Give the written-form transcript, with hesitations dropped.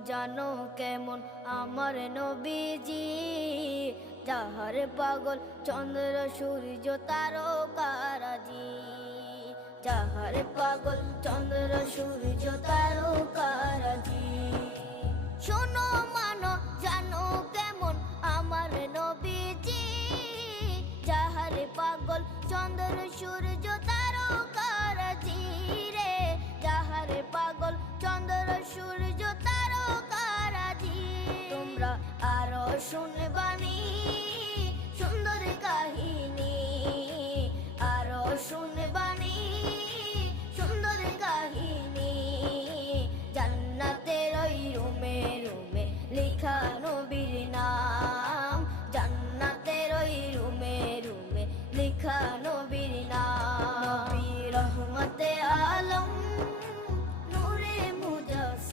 জানো কেমন আমার নবীজি, যাহার পাগল চন্দ্র সূর্য তারকারাজি, যাহার পাগল চন্দ্র সূর্য তারকারাজি। শোনো মানো জানো কেমন আমার নবীজি, যাহার পাগল চন্দ্র সূর্য তারকারাজি রে, যাহার পাগল চন্দ্র সূর্য তারকারাজি। তোমরা আরো শুনবা